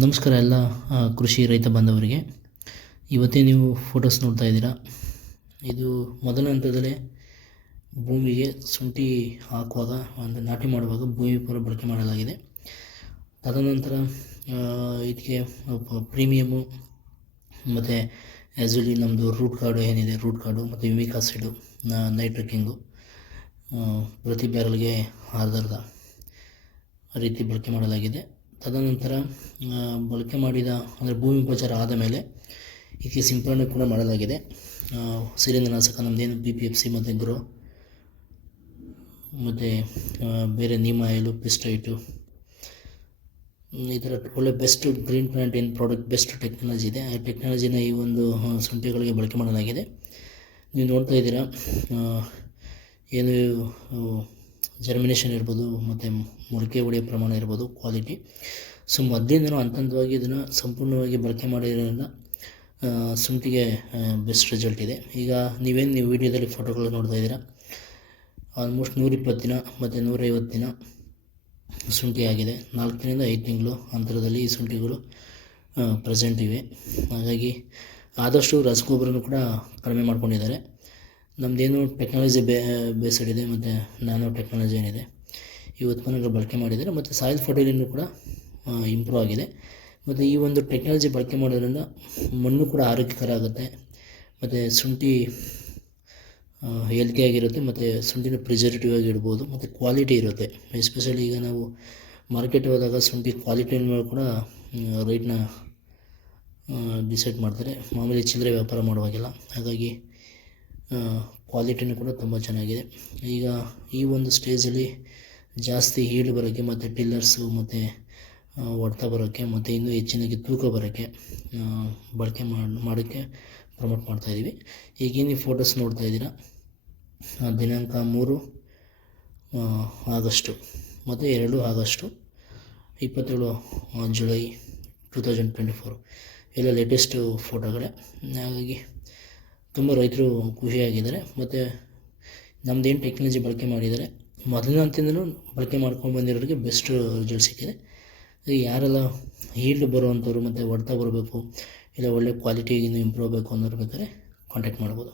ನಮಸ್ಕಾರ ಎಲ್ಲ ಕೃಷಿ ರೈತ ಬಾಂಧವರಿಗೆ. ಇವತ್ತೇ ನೀವು ಫೋಟೋಸ್ ನೋಡ್ತಾ ಇದ್ದೀರಾ. ಇದು ಮೊದಲ ಹಂತದಲ್ಲೇ ಭೂಮಿಗೆ ಶುಂಠಿ ಹಾಕುವಾಗ ಅಂದರೆ ನಾಟಿ ಮಾಡುವಾಗ ಭೂಮಿ ಪೂರ ಬಳಕೆ ಮಾಡಲಾಗಿದೆ. ತದನಂತರ ಇದಕ್ಕೆ ಪ್ರೀಮಿಯಮು ಮತ್ತು ಆ್ಯಸ್ಯೂಲಿ ನಮ್ಮದು ರೂಟ್ ಕಾರ್ಡು ಏನಿದೆ ರೂಟ್ ಕಾರ್ಡು ಮತ್ತು ಯುಮಿಕ್ ಆಸಿಡು ನೈಟ್ರಕಿಂಗು ಪ್ರತಿ ಬ್ಯಾರಲ್ಗೆ ಅರ್ಧರ್ಧ ರೀತಿ ಬಳಕೆ ಮಾಡಲಾಗಿದೆ. ತದನಂತರ ಬಳಕೆ ಮಾಡಿದ ಅಂದರೆ ಭೂಮಿ ಉಪಚಾರ ಆದ ಮೇಲೆ ಇದಕ್ಕೆ ಸಿಂಪರಣೆ ಕೂಡ ಮಾಡಲಾಗಿದೆ. ಆ, ಶಿಲೀಂಧ್ರನಾಶಕ ನಮ್ಮದೇನು ಬಿ ಪಿ ಎಫ್ ಸಿ ಮತ್ತು ಗ್ರೋ ಮತ್ತು ಬೇರೆ ನೀಮ್ ಆಯಿಲು ಪಿಸ್ಟೈಟು ಈ ಥರ ಒಳ್ಳೆ ಬೆಸ್ಟ್ ಗ್ರೀನ್ ಪ್ಲಾಂಟ್ ಏನು ಪ್ರಾಡಕ್ಟ್ ಬೆಸ್ಟ್ ಟೆಕ್ನಾಲಜಿ ಇದೆ. ಆ ಟೆಕ್ನಾಲಜಿನ ಈ ಒಂದು ಸಂಪೆಗಳಿಗೆ ಬಳಕೆ ಮಾಡಲಾಗಿದೆ. ನೀವು ನೋಡ್ತಾ ಇದ್ದೀರಾ ಏನು ಜರ್ಮಿನೇಷನ್ ಇರ್ಬೋದು, ಮತ್ತು ಮೊಳಕೆ ಒಡೆಯ ಪ್ರಮಾಣ ಇರ್ಬೋದು ಕ್ವಾಲಿಟಿ ಸೊ ಮೊದಲಿಂದನೂ ಹಂತ ಹಂತವಾಗಿ ಇದನ್ನು ಸಂಪೂರ್ಣವಾಗಿ ಬಳಕೆ ಮಾಡಿರೋದ್ರಿಂದ ಸುಂಟಿಗೆ ಬೆಸ್ಟ್ ರಿಸಲ್ಟ್ ಇದೆ. ಈಗ ನೀವೇನು ನೀವು ವೀಡಿಯೋದಲ್ಲಿ ಫೋಟೋಗಳು ನೋಡ್ತಾ ಇದ್ದೀರಾ? ಆಲ್ಮೋಸ್ಟ್ ನೂರಿಪ್ಪತ್ತು ದಿನ ಮತ್ತು ನೂರೈವತ್ತು ದಿನ ಶುಂಠಿ ಆಗಿದೆ. ನಾಲ್ಕರಿಂದ ಐದು ತಿಂಗಳು ಅಂತರದಲ್ಲಿ ಈ ಶುಂಠಿಗಳು ಪ್ರೆಸೆಂಟ್ ಇವೆ. ಹಾಗಾಗಿ ಆದಷ್ಟು ರಸಗೊಬ್ಬರನೂ ಕೂಡ ಕಡಿಮೆ ಮಾಡ್ಕೊಂಡಿದ್ದಾರೆ. ನಮ್ಮದೇನು ಟೆಕ್ನಾಲಜಿ ಬೇ ಬೇಸ್ಡ್ ಇದೆ ಮತ್ತು ನ್ಯಾನೋ ಟೆಕ್ನಾಲಜಿ ಏನಿದೆ, ಈ ಉತ್ಪನ್ನಗಳು ಬಳಕೆ ಮಾಡಿದರೆ ಮತ್ತು ಸಾಯಿಲ್ ಫರ್ಟಿಲಿಟಿನೂ ಕೂಡ ಇಂಪ್ರೂವ್ ಆಗಿದೆ. ಮತ್ತು ಈ ಒಂದು ಟೆಕ್ನಾಲಜಿ ಬಳಕೆ ಮಾಡೋದ್ರಿಂದ ಮಣ್ಣು ಕೂಡ ಆರೋಗ್ಯಕರ ಆಗುತ್ತೆ. ಮತ್ತು ಶುಂಠಿ ಆಗಿರುತ್ತೆ, ಮತ್ತು ಶುಂಠಿನ ಪ್ರಿಸರ್ವೇಟಿವ್ ಆಗಿ ಇಡ್ಬೋದು ಮತ್ತು ಕ್ವಾಲಿಟಿ ಇರುತ್ತೆ. ಎಸ್ಪೆಷಲಿ ಈಗ ನಾವು ಮಾರ್ಕೆಟ್ ಹೋದಾಗ ಶುಂಠಿ ಕ್ವಾಲಿಟಿ ಮೇಲೆ ಕೂಡ ರೇಟ್ನ ಡಿಸೈಡ್ ಮಾಡ್ತಾರೆ. ಮಾಮೂಲಿ ಚಿಲ್ಲರೆ ವ್ಯಾಪಾರ ಮಾಡುವಾಗಿಲ್ಲ. ಹಾಗಾಗಿ ಕ್ವಾಲಿಟಿನೂ ಕೂಡ ತುಂಬ ಚೆನ್ನಾಗಿದೆ. ಈಗ ಈ ಒಂದು ಸ್ಟೇಜಲ್ಲಿ ಜಾಸ್ತಿ ಹೀಳು ಬರೋಕ್ಕೆ ಮತ್ತು ಟಿಲ್ಲರ್ಸು ಮತ್ತು ಹೊಡ್ತ ಬರೋಕ್ಕೆ ಮತ್ತು ಇನ್ನೂ ಹೆಚ್ಚಿನಾಗಿ ತೂಕ ಬರೋಕ್ಕೆ ಬಳಕೆ ಮಾಡಿ ಮಾಡೋಕ್ಕೆ ಪ್ರಮೋಟ್ ಮಾಡ್ತಾಯಿದ್ದೀವಿ ಈಗೇನು ಈ ಫೋಟೋಸ್ ನೋಡ್ತಾ ಇದ್ದೀರಾ? ದಿನಾಂಕ ಮೂರು ಆಗಸ್ಟು. ಮತ್ತು ಎರಡು ಆಗಸ್ಟು, ಇಪ್ಪತ್ತೇಳು July two thousand twenty four ಎಲ್ಲ ಲೇಟೆಸ್ಟು ಫೋಟೋಗಳೇ ಹಾಗಾಗಿ ತುಂಬ ರೈತರು ಖುಷಿಯಾಗಿದ್ದಾರೆ. ಮತ್ತು ನಮ್ಮದೇನು ಟೆಕ್ನಾಲಜಿ ಬಳಕೆ ಮಾಡಿದ್ದಾರೆ ಮೊದಲಿನ ಬಳಕೆ ಮಾಡ್ಕೊಂಡು ಬಂದಿರೋರಿಗೆ ಬೆಸ್ಟ್ ರಿಸಲ್ಟ್ ಸಿಕ್ಕಿದೆ. ಯಾರೆಲ್ಲ ಹೀಲ್ಡ್ ಬರುವಂಥವ್ರು ಮತ್ತು ಹೊಡ್ತಾ ಬರಬೇಕು, ಇಲ್ಲ ಒಳ್ಳೆ ಕ್ವಾಲಿಟಿ ಇನ್ನೂ ಇಂಪ್ರೂವ್ ಆಗಬೇಕು ಅನ್ನೋರು ಬೇಕಾದ್ರೆ ಕಾಂಟ್ಯಾಕ್ಟ್ ಮಾಡ್ಬೋದು.